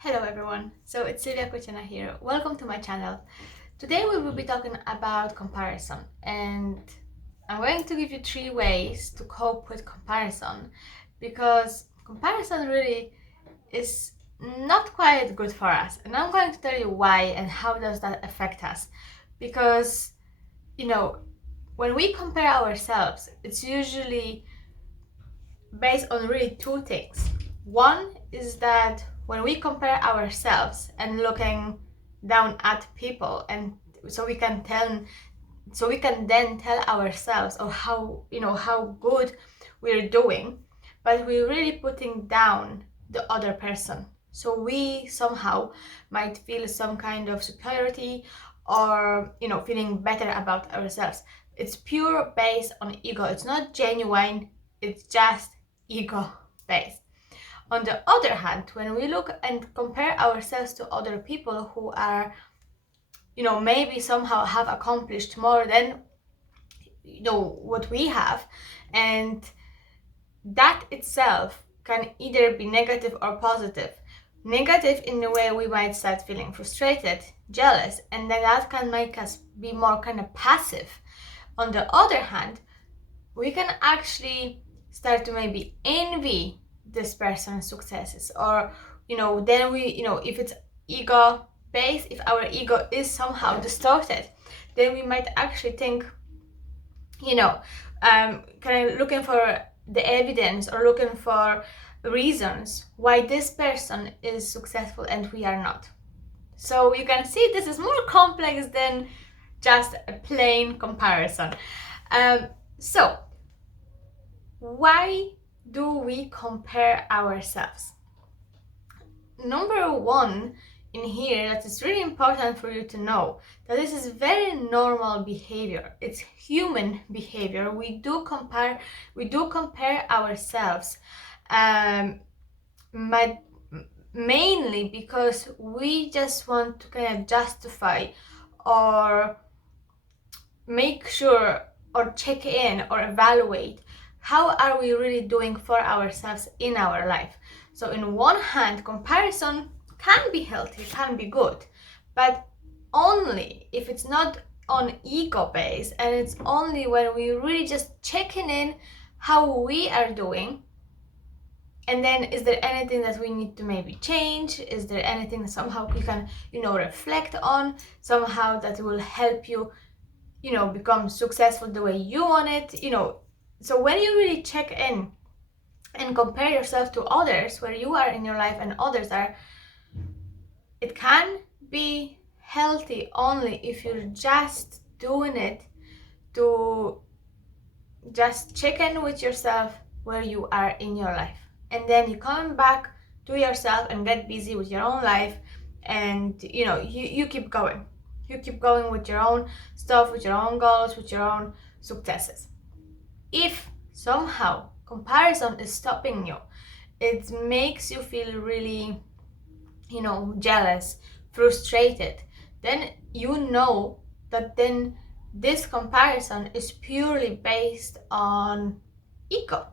Hello everyone, so it's Sylwia here. Welcome to my channel. Today we will be talking about comparison, and I'm going to give you 3 ways to cope with comparison, because comparison really is not quite good for us, and I'm going to tell you why and how does that affect us. Because when we compare ourselves, it's usually based on really 2 things. One is that when we compare ourselves and looking down at people, and so we can then tell ourselves or how good we're doing, but we're really putting down the other person. So we somehow might feel some kind of superiority or feeling better about ourselves. It's pure based on ego. It's not genuine, it's just ego based. On the other hand, when we look and compare ourselves to other people who are, maybe somehow have accomplished more than what we have, and that itself can either be negative or positive. Negative in the way we might start feeling frustrated, jealous, and then that can make us be more kind of passive. On the other hand, we can actually start to maybe envy this person's successes, or then we if it's ego based, if our ego is somehow distorted, then we might actually think, kind of looking for the evidence or looking for reasons why this person is successful and we are not. So you can see this is more complex than just a plain comparison. So why do we compare ourselves? Number one in here that is really important for you to know, that this is very normal behavior. It's human behavior. We do compare ourselves, mainly because we just want to kind of justify or make sure or check in or evaluate how are we really doing for ourselves in our life. So in one hand, comparison can be healthy, can be good, but only if it's not on ego base, and it's only when we really just checking in how we are doing. And then, is there anything that we need to maybe change? Is there anything somehow you can reflect on, somehow that will help you become successful the way you want it? So when you really check in and compare yourself to others, where you are in your life and others are, it can be healthy only if you're just doing it to just check in with yourself where you are in your life, and then you come back to yourself and get busy with your own life, and you keep going with your own stuff, with your own goals, with your own successes. If somehow comparison is stopping you, it makes you feel really jealous, frustrated, then that then this comparison is purely based on ego,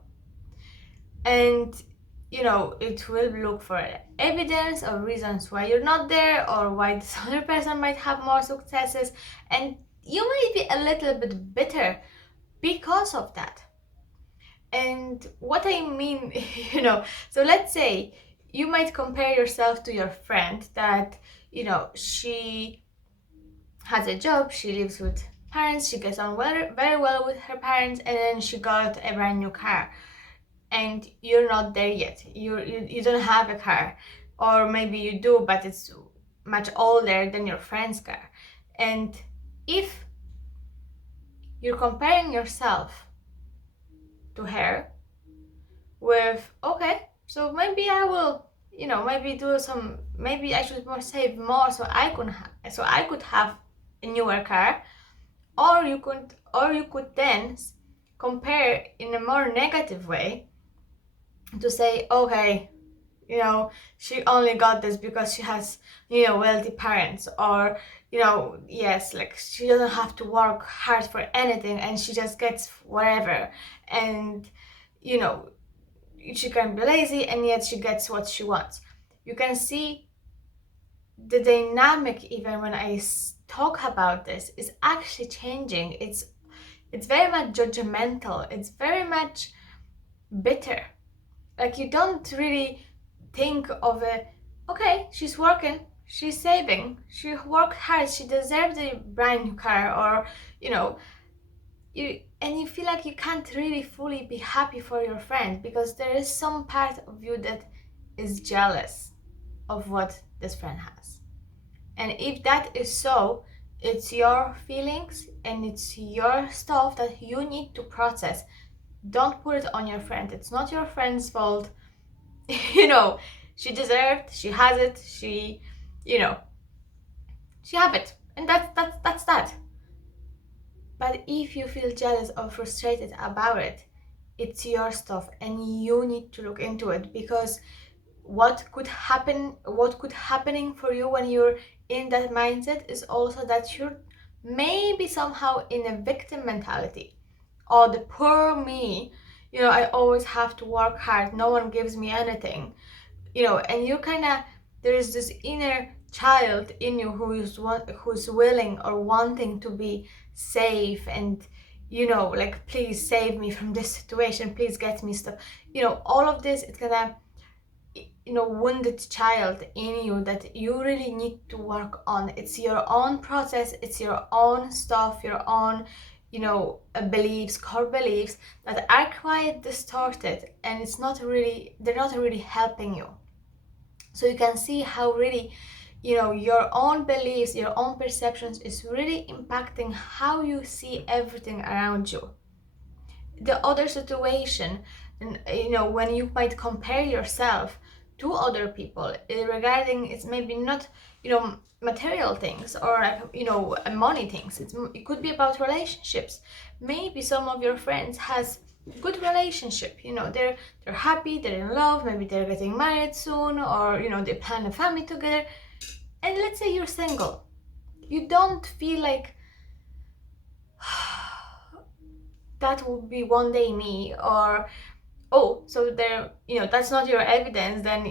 and it will look for evidence or reasons why you're not there, or why this other person might have more successes, and you might be a little bit bitter because of that. And what I mean, so let's say you might compare yourself to your friend that she has a job, she lives with parents, she gets on very well with her parents, and then she got a brand new car, and you're not there yet. You don't have a car, or maybe you do, but it's much older than your friend's car. And if you're comparing yourself to her with, okay, so maybe I will maybe do some, maybe I should save more so I could have a newer car, or you could then compare in a more negative way to say, okay, she only got this because she has wealthy parents, or yes, like she doesn't have to work hard for anything and she just gets whatever, and she can be lazy and yet she gets what she wants. You can see the dynamic, even when I talk about this, is actually changing. It's very much judgmental, it's very much bitter. Like, you don't really think of it, okay, she's working, she's saving, she worked hard, she deserves a brand new car, or you know, you feel like you can't really fully be happy for your friend because there is some part of you that is jealous of what this friend has. And if that is so, it's your feelings and it's your stuff that you need to process. Don't put it on your friend. It's not your friend's fault. You know, she deserved, she has it, you know, she have it. And that's that. But if you feel jealous or frustrated about it, it's your stuff and you need to look into it, because what could happening for you when you're in that mindset is also that you're maybe somehow in a victim mentality. Oh, the poor me, I always have to work hard, no one gives me anything, and you kind of, there's this inner child in you who's willing or wanting to be safe, and like, please save me from this situation, please get me stuff, all of this. It's gonna, wounded child in you that you really need to work on. It's your own process, it's your own stuff, your own beliefs, core beliefs that are quite distorted, and they're not really helping you. So you can see how really, your own beliefs, your own perceptions is really impacting how you see everything around you. The other situation, and when you might compare yourself to other people, regarding, it's maybe not material things or money things. It could be about relationships. Maybe some of your friends has good relationship, they're happy, they're in love, maybe they're getting married soon, or they plan a family together. And let's say you're single, you don't feel like that would be one day me, or oh, so there, that's not your evidence, then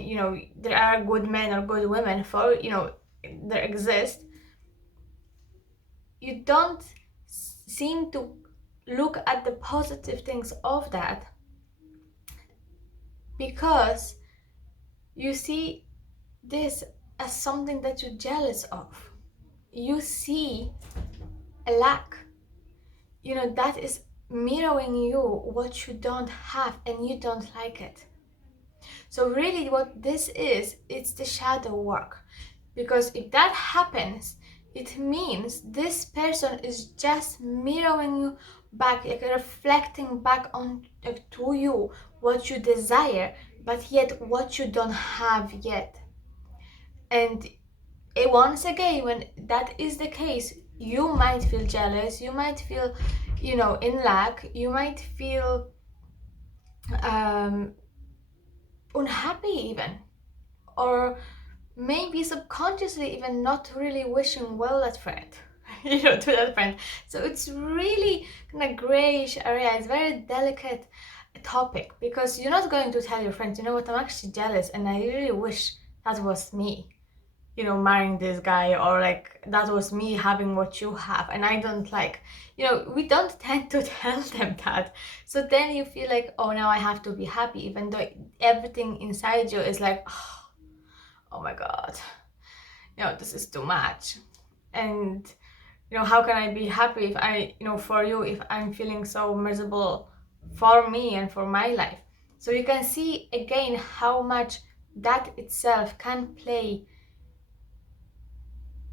there are good men or good women for, there exist. You don't seem to look at the positive things of that, because you see this as something that you're jealous of. You see a lack, that is mirroring you what you don't have, and you don't like it. So really what this is, it's the shadow work. Because if that happens, it means this person is just mirroring you back, like reflecting back on to you what you desire, but yet what you don't have yet. And once again, when that is the case, you might feel jealous, you might feel, in lack, you might feel unhappy even, or maybe subconsciously even not really wishing well that friend, to that friend. So it's really kind of grayish area. It's very delicate topic, because you're not going to tell your friends, you know what, I'm actually jealous and I really wish that was me, marrying this guy, or like that was me having what you have and I don't like, we don't tend to tell them that. So then you feel like, oh, now I have to be happy, even though everything inside you is like, oh my god, this is too much. And how can I be happy if I, for you, if I'm feeling so miserable for me and for my life? So you can see again how much that itself can play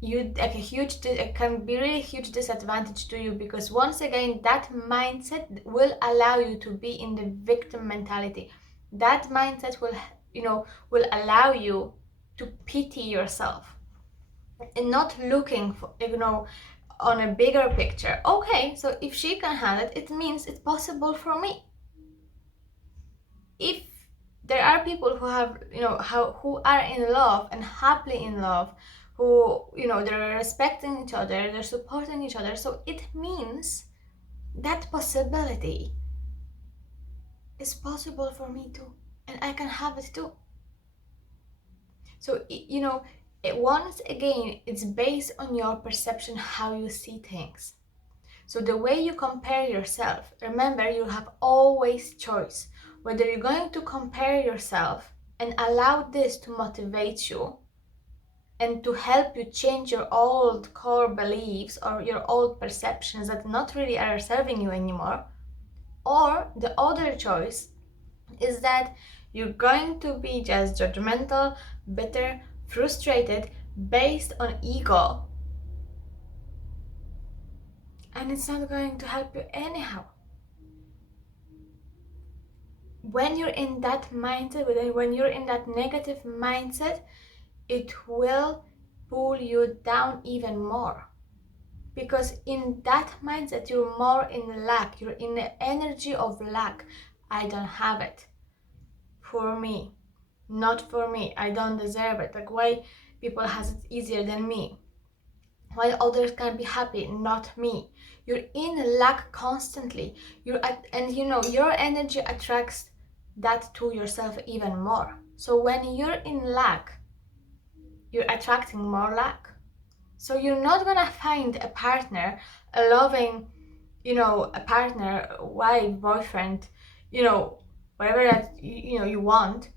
you like it can be really huge disadvantage to you, because once again that mindset will allow you to be in the victim mentality. That mindset will allow you to pity yourself and not looking for, on a bigger picture. Okay, so if she can handle it, it means it's possible for me. If there are people who have, who are in love and happily in love, who, they're respecting each other, they're supporting each other, so it means that possibility is possible for me too, and I can have it too. So, once again, it's based on your perception, how you see things. So the way you compare yourself, remember, you have always choice. Whether you're going to compare yourself and allow this to motivate you and to help you change your old core beliefs or your old perceptions that not really are serving you anymore, or the other choice is that you're going to be just judgmental, bitter, frustrated, based on ego, and it's not going to help you anyhow. When you're in that mindset, when you're in that negative mindset, it will pull you down even more. Because in that mindset, you're more in lack, you're in the energy of lack. I don't have it. For me. Not for me. I don't deserve it. Like, why people has it easier than me? Why others can be happy, not me? You're in lack constantly. And your energy attracts that to yourself even more. So when you're in lack, you're attracting more lack. So you're not gonna find a partner, a loving, a partner, wife, boyfriend, whatever that you want.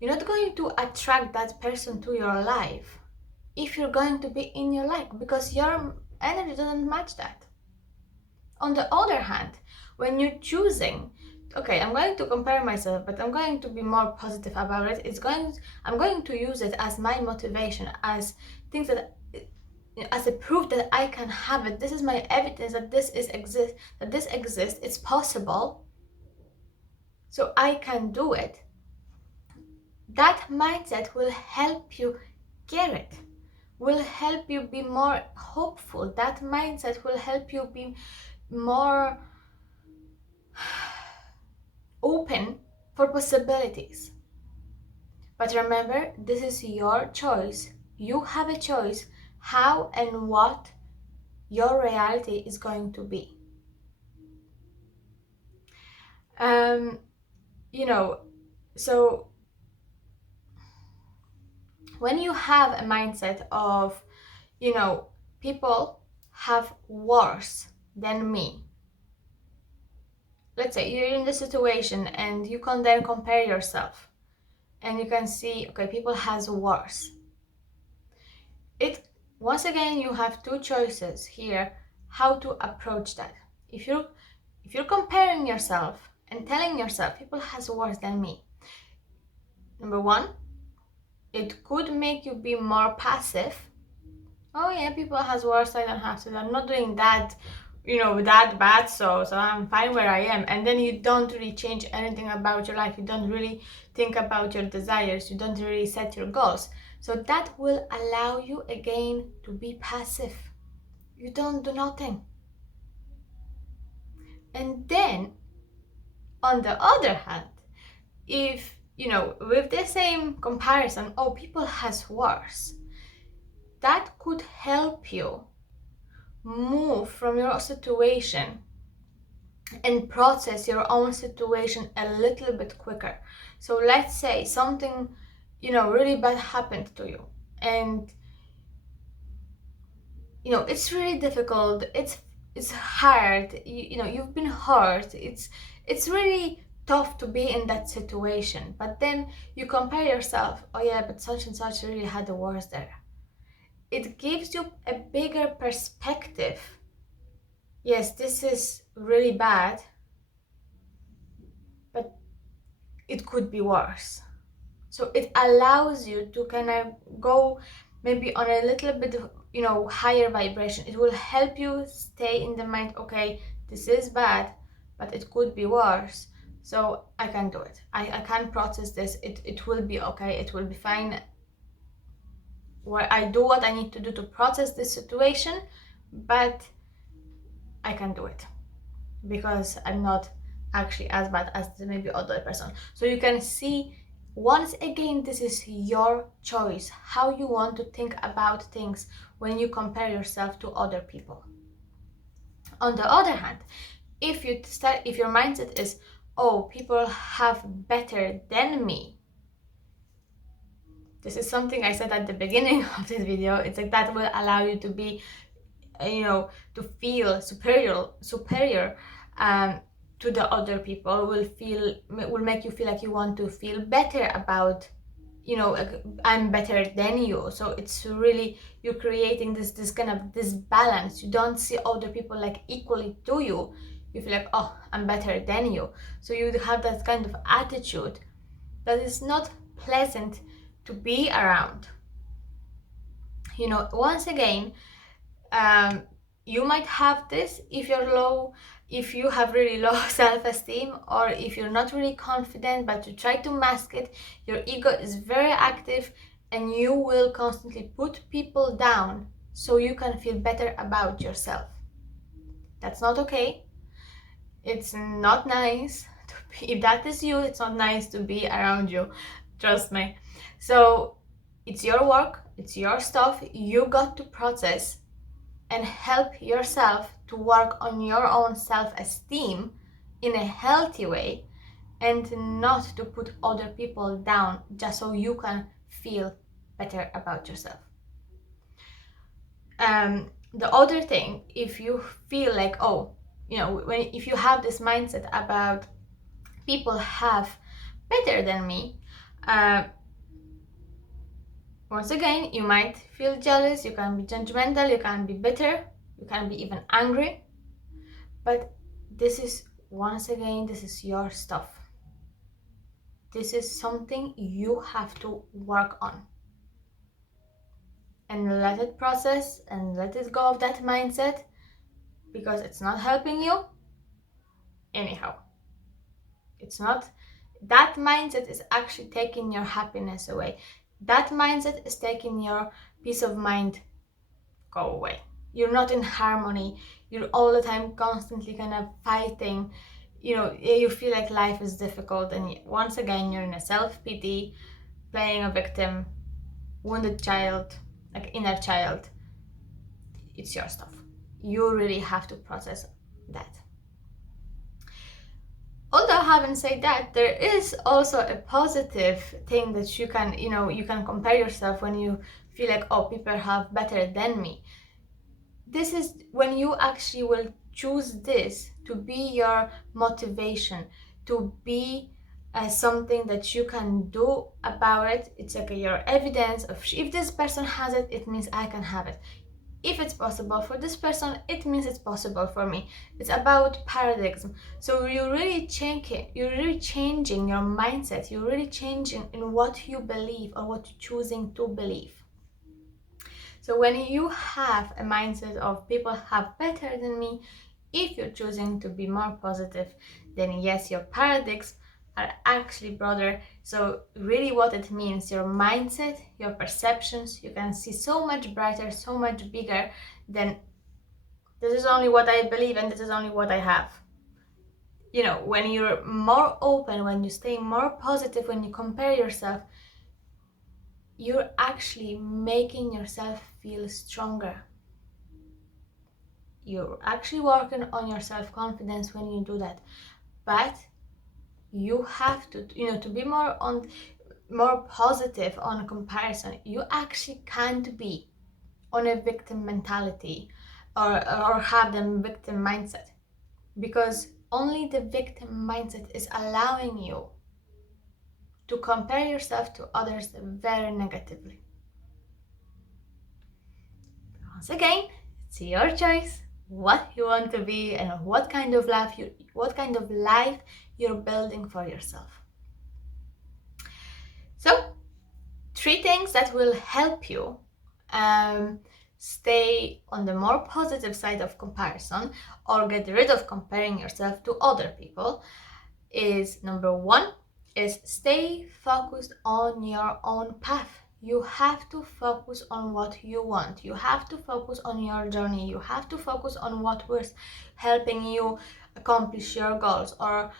You're not going to attract that person to your life if you're going to be in your life, because your energy doesn't match that. On the other hand, when you're choosing, okay, I'm going to compare myself, but I'm going to be more positive about it. I'm going to use it as my motivation, as things that, as a proof that I can have it. This is my evidence that this exists. It's possible. So I can do it. That mindset will help you get it. Will help you be more hopeful. That mindset will help you be more open for possibilities. But remember, this is your choice. You have a choice how and what your reality is going to be. So when you have a mindset of, people have worse than me. Let's say you're in this situation and you can then compare yourself and you can see, okay, people has worse. Once again, you have two choices here how to approach that. If you're comparing yourself and telling yourself people has worse than me, number one, it could make you be more passive. Oh yeah, people has worse, I don't have to. I'm not doing that, that bad, so I'm fine where I am. And then you don't really change anything about your life. You don't really think about your desires. You don't really set your goals. So that will allow you again to be passive. You don't do nothing. And then, on the other hand, if, with the same comparison, oh, people has worse, that could help you move from your situation and process your own situation a little bit quicker. So let's say something, really bad happened to you, and it's really difficult. It's hard. You've been hurt. It's really tough to be in that situation. But then you compare yourself. Oh yeah, but such and such really had the worst there. It gives you a bigger perspective. Yes, this is really bad, but it could be worse. So it allows you to kind of go maybe on a little bit of, higher vibration. It will help you stay in the mind, okay, this is bad, but it could be worse. So I can do it. I can process this. It will be okay. It will be fine. Where I do what I need to do to process this situation, but I can do it because I'm not actually as bad as maybe other person. So you can see, once again, this is your choice how you want to think about things when you compare yourself to other people. On the other hand, if your mindset is, oh, people have better than me, This is something I said at the beginning of this video. It's like that will allow you to be, to feel superior to the other people, will make you feel like you want to feel better about, like, I'm better than you. So it's really, you're creating this kind of this balance. You don't see other people like equally to you. You feel like, oh, I'm better than you. So you have that kind of attitude that is not pleasant to be around. Once again, you might have this if you have really low self-esteem, or if you're not really confident but you try to mask it. Your ego is very active and you will constantly put people down so you can feel better about yourself. That's not okay. It's not nice if that is you, it's not nice to be around you, trust me. So it's your work, it's your stuff. You got to process and help yourself to work on your own self-esteem in a healthy way, and not to put other people down just so you can feel better about yourself. The other thing, if you feel like, if you have this mindset about people have better than me, once again, you might feel jealous, you can be judgmental, you can be bitter, you can be even angry. But this is, once again, this is your stuff. This is something you have to work on. And let it process and let it go of that mindset, because it's not helping you anyhow. It's not. That mindset is actually taking your happiness away. That mindset is taking your peace of mind go away. You're not in harmony. You're all the time constantly kind of fighting. You feel like life is difficult, and once again you're in a self-pity, playing a victim, wounded child, like inner child. It's your stuff. You really have to process that. Although, having said that, there is also a positive thing that you can compare yourself when you feel like, oh, people have better than me. This is when you actually will choose this to be your motivation, to be something that you can do about it. It's like your evidence of, if this person has it, it means I can have it. If it's possible for this person, it means it's possible for me. It's about paradigm. So you're really changing your mindset. You're really changing in what you believe or what you're choosing to believe. So when you have a mindset of people have better than me, if you're choosing to be more positive, then yes, your paradigms are actually broader. So really what it means, your mindset, your perceptions, you can see so much brighter, so much bigger than this is only what I believe and this is only what I have. When you're more open, when you stay more positive, when you compare yourself, you're actually making yourself feel stronger. You're actually working on your self-confidence when you do that. But you have to, to be more positive on comparison. You actually can't be on a victim mentality or have the victim mindset, because only the victim mindset is allowing you to compare yourself to others very negatively. Once again, it's your choice what you want to be and what kind of life you're building for yourself. So 3 things that will help you stay on the more positive side of comparison, or get rid of comparing yourself to other people, is number 1 is stay focused on your own path. You have to focus on what you want. You have to focus on your journey. You have to focus on what was helping you accomplish your goals, or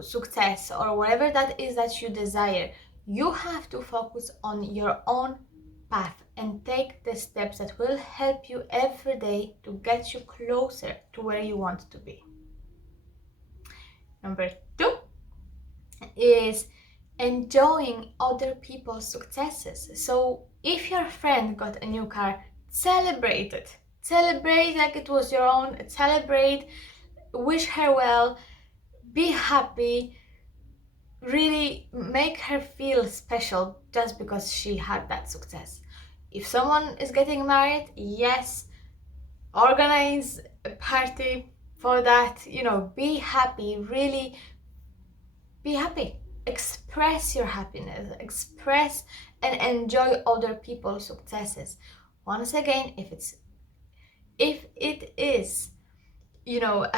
success, or whatever that is that you desire. You have to focus on your own path and take the steps that will help you every day to get you closer to where you want to be. Number 2 is enjoying other people's successes. So if your friend got a new car, celebrate it. Celebrate like it was your own. Celebrate, wish her well, be happy, really make her feel special just because she had that success. If someone is getting married, yes, organize a party for that, be happy, really be happy. Express your happiness, express and enjoy other people's successes. Once again, if it is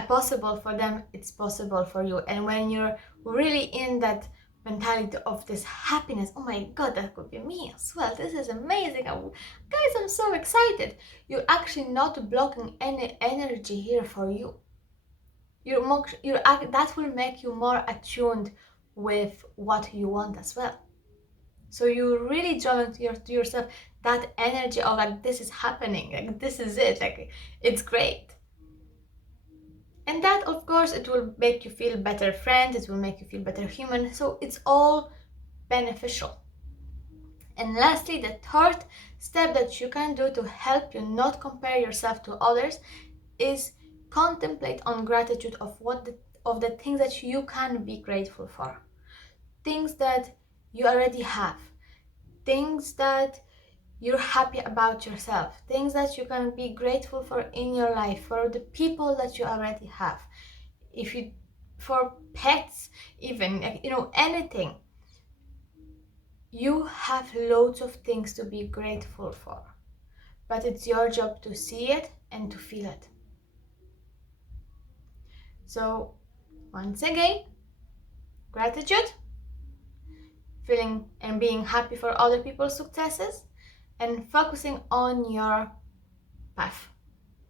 possible for them, it's possible for you. And when you're really in that mentality of this happiness, oh my god, that could be me as well, this is amazing, guys, I'm so excited, you're actually not blocking any energy here for you. That will make you more attuned with what you want as well. So you really draw to yourself that energy of like, this is happening, like this is it, like it's great. And that, of course, it will make you feel better friend, it will make you feel better human, so it's all beneficial. And lastly, the third step that you can do to help you not compare yourself to others is contemplate on gratitude of the things that you can be grateful for. Things that you already have, things that you're happy about yourself, things that you can be grateful for in your life, for the people that you already have, for pets, even, anything. You have loads of things to be grateful for, but it's your job to see it and to feel it. So once again, gratitude, feeling and being happy for other people's successes, and focusing on your path.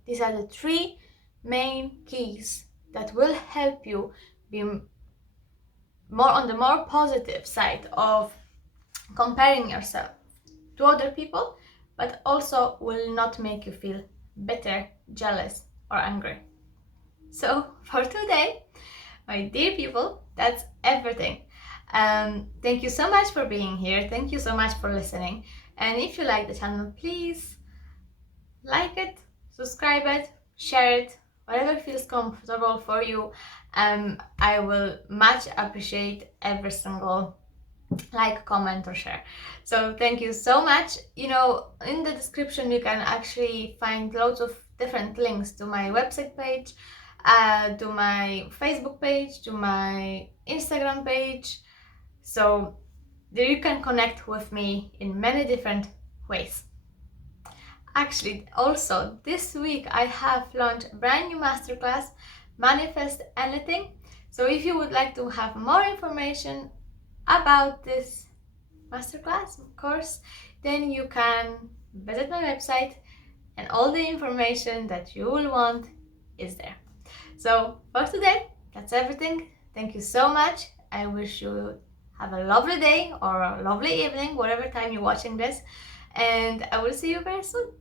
These are the three main keys that will help you be more on the more positive side of comparing yourself to other people, but also will not make you feel bitter, jealous, or angry. So for today, my dear people, that's everything. Thank you so much for being here. Thank you so much for listening. And if you like the channel, please like it, subscribe it, share it, whatever feels comfortable for you. I will much appreciate every single like, comment, or share. So thank you so much. In the description you can actually find loads of different links to my website page, to my Facebook page, to my Instagram page. So there you can connect with me in many different ways. Actually, also this week I have launched a brand new masterclass, Manifest Anything. So if you would like to have more information about this masterclass, of course, then you can visit my website and all the information that you will want is there. So for today, that's everything. Thank you so much. I wish you have a lovely day or a lovely evening, whatever time you're watching this, and I will see you very soon.